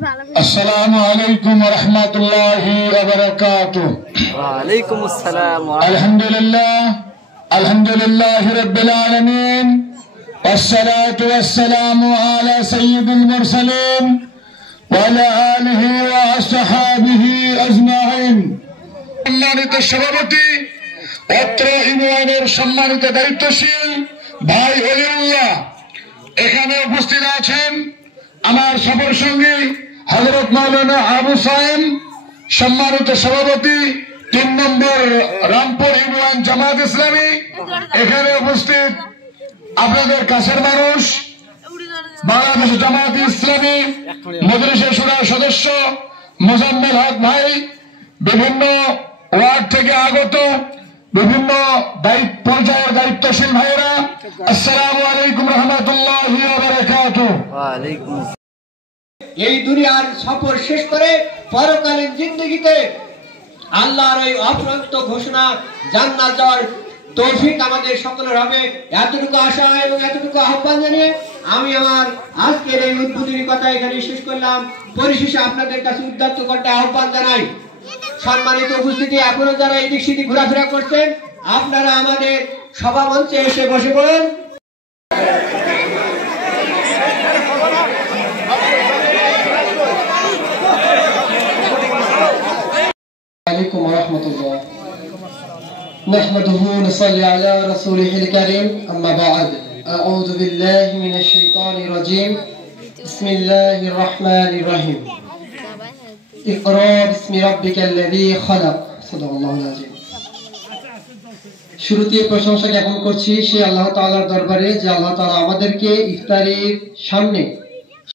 अस्सलामु अलैकुम व रहमतुल्लाहि व बरकातुहू। वा अलैकुम अस्सलाम। अल्हम्दुलिल्लाहि रब्बिल आलमीन वस्सलातु वस्सलामु अला सय्यिदिल मुरसलीन व अला आलिहि व असहाबिहि अजमाइन। সম্মানিত সভাপতি, অত্র ইউনিয়নের সম্মানিত দায়িত্বশীল ভাই ওলিউল্লাহ, এখানে উপস্থিত আছেন আমার সফর সঙ্গী হযরত মাওলানা আবু সাইম, সম্মানিত সভাপতি ৩ নম্বর রামপুর ইউনিয়ন জামাত ইসলামী। এখানে উপস্থিত আপনাদের কাছের মানুষ বাংলাদেশ জামাত ইসলামী মজলিসে শুরার সদস্য মোজাম্মেল হক ভাই, বিভিন্ন ওয়ার্ড থেকে আগত বিভিন্ন পর্যায়ের দায়িত্বশীল ভাইয়েরা, আসসালামু আলাইকুম রহমতুল্লাহি ওয়া বারাকাতুহু। এই দুনিয়ার সফর শেষ করে পরকালীন জিন্দেগিতে আল্লাহর এই অপ্রান্ত ঘোষণা জান্নাত যাওয়ার তৌফিক আমাদের সকলের হবে, এতটুকু আশা এবং এতটুকু আহ্বান জানিয়ে আমি আমার আজকের এই উদ্বোধনী কথা এখানে শেষ করলাম। পরিশেষে আপনাদের কাছে উদ্যত করতে আহ্বান জানাই, সম্মানিত উপস্থিতি, এখনো যারা এদিক সেদিক ঘোরাফেরা করছেন আপনারা আমাদের সভা মঞ্চে এসে বসে পড়েন। عليكم ورحمة الله نحمده ونصلي على رسوله الكريم أما بعد أعوذ بالله من الشيطان الرجيم بسم الله الرحمن الرحيم اقرأ باسم ربك الذي خلق صدق الله العظيم। শুরুতে প্রশংসা জ্ঞাপন করছি সেই আল্লাহ তাআলার দরবারে যে আল্লাহ তাআলা আমাদেরকে ইফতারের সামনে